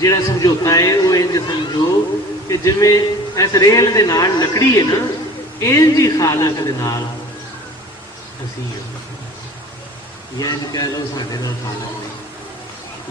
ਜਿਹੜਾ ਸਮਝੌਤਾ ਹੈ ਉਹ ਇੰਝ ਸਮਝੋ ਕਿ ਜਿਵੇਂ ਇਸ ਰੇਲ ਦੇ ਨਾਲ ਲੱਕੜੀ ਹੈ ਨਾ, ਇੰਝ ਹੀ ਖਾਲਕ ਦੇ ਨਾਲ ਅਸੀਂ ਜਾਂ ਇੰਝ ਕਹਿ ਲਓ ਸਾਡੇ ਨਾਲ ਖਾਲਕ ਨਹੀਂ।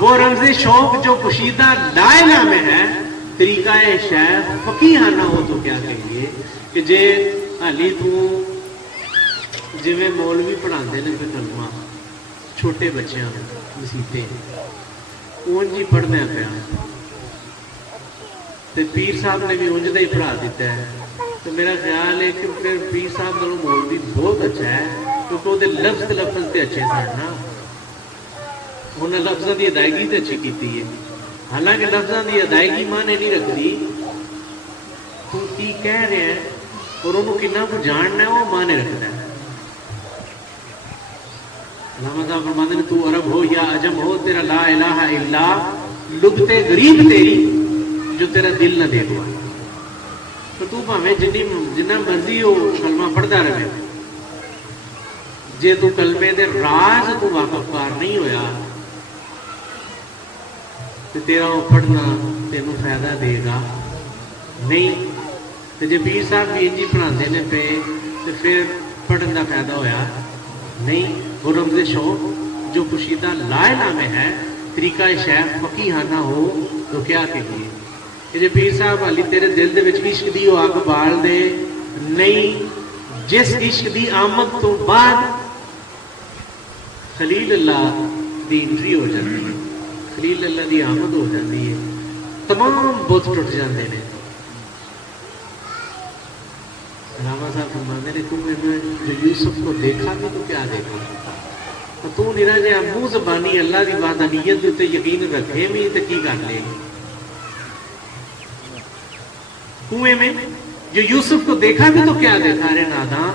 وہ رمز شوق جو پوشیدہ لائنا میں ہے طریقہ شیخ فقیہانہ ہو تو کیا کہیے کہ جے حالی تو جویں مولوی پڑھاندے نے پہ کلمہ چھوٹے بچیاں مسیتے اونج ہی پڑھنا پیا تو پیر صاحب نے بھی اونج دا ہی پڑھا دیتا ہے. تو میرا خیال ہے کہ پھر پیر صاحب نالوں مولوی بہت اچھا ہے کیونکہ وہ لفظ تے اچھے سن نا انہیں لفظوں کی ادائیگی تو اچھی کی ہے. حالانکہ لفظوں کی ادائیگی مانے نہیں رکھتی تو کی کہہ رہے ہیں اور انہوں کنا کو جاننا ہے وہ مانے رکھتا ہے. علامہ صاحب فرماتے ہیں تو عرب ہو یا عجم ہو تیرا لا الہ الا لبتے غریب تیری جو تیرا دل نہ دے گا. تو بھاویں جنہ مرضی ہو کلمہ پڑھتا رہے جے تو کلمے دے راز تو واقف کار نہیں ہویا تو تیرا وہ پڑھنا تینوں فائدہ دے گا نہیں. تو جے پیر صاحب بھی انجی پڑھاندے نے پہ تو پھر پڑھن دا فائدہ ہویا نہیں. وہ رمز شوق جو پوشیدہ لائنا میں ہے طریقہ شیخ فقیہانہ ہو تو کیا کہیے کہ جے پیر صاحب حالی تیرے دل دے وچ عشق دی وہ اگ بال دے نہیں. جس عشق دی آمد تو بعد خلیل اللہ دی انٹری ہو جاتی ہے خلیل اللہ دی آمد ہو جاتی ہے تمام بت ٹوٹ جاندے نے. علامہ صاحب فرماتے ہیں تم نے جو یوسف کو دیکھا بھی تو کیا دیکھا تو نرا جہا منہ زبانی اللہ کی وحدانیت تے یقین رکھے بھی تو کی کر لے. کنویں میں جو یوسف کو دیکھا بھی تو کیا دیکھا رے ناداں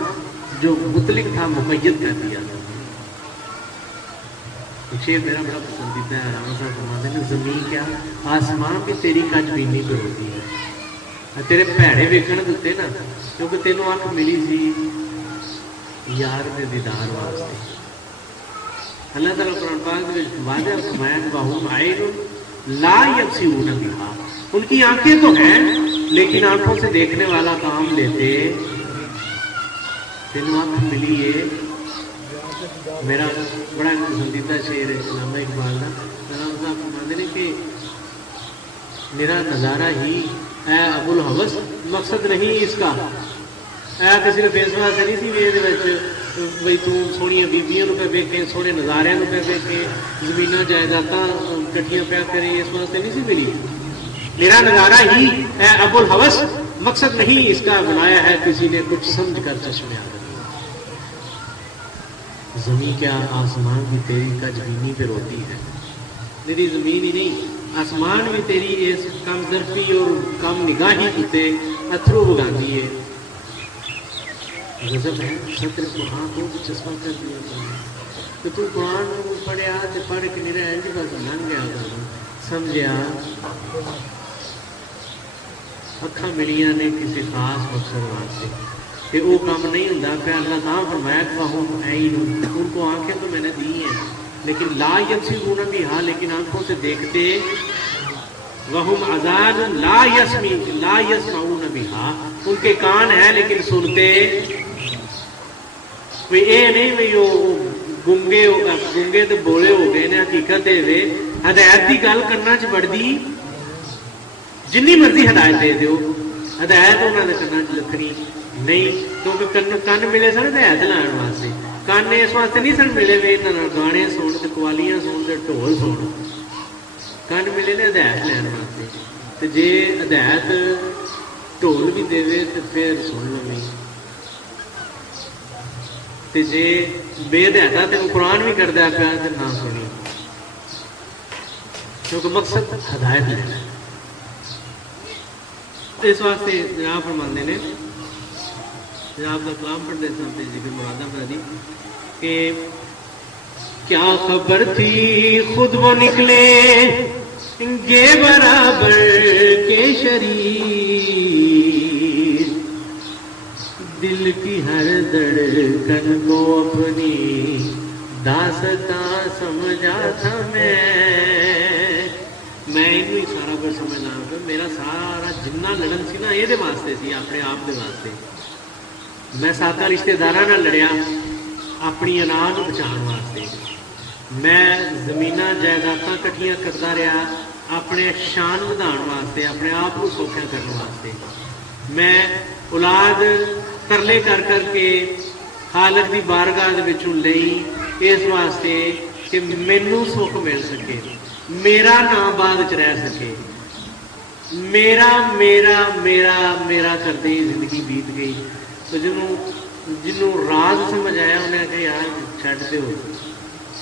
جو مطلق تھا مقید کر دیا. شیر میرا بڑا پسندیدہ ہے. علامہ صاحب فرماتے ہیں زمین کیا آسمان بھی تیری کج بینی پہ ہوتی ہے تیرے بھڑے ویکھن دے نا کیونکہ تینوں اکھ ملی سی یار دے دیدار واسطے. اللہ تعالیٰ قرآن پاک میں واضح فرمایا کہ وَهُمْ عَيْنٌ لَا يَبْصِرُونَ بِهَا ان کی آنکھیں تو ہیں لیکن آنکھوں سے دیکھنے والا کام لیتے. تینوں آنکھ ملی ہے میرا بڑا پسندیدہ شعر ہے علامہ اقبال کا. علامہ صاحب فرماتے ہیں کہ میرا نظارہ ہی اے ابو الحوث مقصد نہیں اس کا اے کسی نے فیس واسطے نہیں سی میرے بھائی تو سونی بیبیاں پہ ویکھے سونے نظارے پہ ویکھے زمیناں جائیداد کٹھیاں پیا کرے اس واسطے نہیں سی ملی. میرا نظارہ ہی اے ابو الحوث مقصد نہیں اس کا بنایا ہے کسی نے کچھ سمجھ کر چشمے آ گئے. زمین کیا آسمان بھی تیری کجبینی پہ روتی ہے. میری زمین ہی نہیں آسمان بھی تیری اس کم ظرفی اور کم نگاہی کتے اتھرو بگاتی ہے. غضب ہے سطر قرآن کو چشمہ کر دیا کہ تو قرآن پڑھیا تو پڑھ کے میرا اینج بس لنگ گیا سمجھیا اکھاں ملیاں نے کسی خاص مقصد واسطے کہ وہ کام نہیں ہوندا پیا. اللہ تعالیٰ فرمایا کہ وَهُمْ عَيْنٌ ان کو آنکھیں تو میں نے دی ہیں لیکن لا یبصرون بہا لیکن آنکھوں سے دیکھتے. وَهُمْ عَذَانٌ لا يسمعون بہا ان کے کان ہیں لیکن سنتے. کوئی اے نہیں بھی گونگے تو بولے ہو گئے نے حقیقت ہے ہدایت کی گل کرنا چ بڑھتی جنی مرضی ہدایت دے دیو ہدایت انہوں نے کرنا لکھنی نہیں کیونکہ کن ملے سن ہدایت لان واسطے. کن اس واسطے نہیں سن ملے بھی یہاں گانے سن تو قوالیاں سن تو ڈھول سن. کن ملے نے ہدایت لین واسطے تو جے ہدایت ڈھول بھی دے تو پھر سن لو نہیں تو جے بے ہدایتا تین قرآن بھی کرتا پیا تو نہ سنی کیونکہ مقصد ہدایت لینا. اس واسطے جناب فرماندے نے جناب کا کلام پڑھتے سنتے جی کہ مراد آبادی کہ کیا خبر تھی خود وہ نکلے گے برابر کے شریر دل کی ہر دھڑکن کو اپنی داستان سمجھا تھا میں انہوں ہی سارا کچھ سمجھنا میرا سارا جنہ لڑن سی نا یہ واسطے سی اپنے آپ کے واسطے. میں ساتھ رشتے دار لڑیا اپنی اولاد بچاؤ واسطے میں زمیناں جائیداداں اکٹھیاں کرتا رہا اپنے شان ਵਧਾਉਣ ਵਾਸਤੇ, ਆਪਣੇ ਆਪ ਨੂੰ ਸੌਖਿਆ ਕਰਨ ਵਾਸਤੇ। ਮੈਂ ਔਲਾਦ ਤਰਲੇ ਕਰ ਕਰਕੇ ਖਾਲਕ ਦੀ ਬਾਰਗਾਹ ਦੇ ਵਿੱਚੋਂ ਲਈ ਇਸ ਵਾਸਤੇ ਕਿ ਮੈਨੂੰ ਸੁੱਖ ਮਿਲ ਸਕੇ, ਮੇਰਾ ਨਾਂ ਬਾਅਦ 'ਚ ਰਹਿ ਸਕੇ। ਮੇਰਾ ਮੇਰਾ ਮੇਰਾ ਮੇਰਾ ਕਰਦੇ ਹੀ ਜ਼ਿੰਦਗੀ ਬੀਤ ਗਈ। ਸੋ ਜਿਹਨੂੰ ਰਾਜ਼ ਸਮਝ ਆਇਆ ਉਹਨੇ ਆਖਿਆ ਯਾਰ ਛੱਡ ਦਿਓ,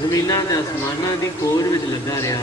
ਜ਼ਮੀਨਾਂ ਤੇ ਆਸਮਾਨਾਂ ਦੀ ਖੋਜ ਵਿੱਚ ਲੱਗਾ ਰਿਹਾ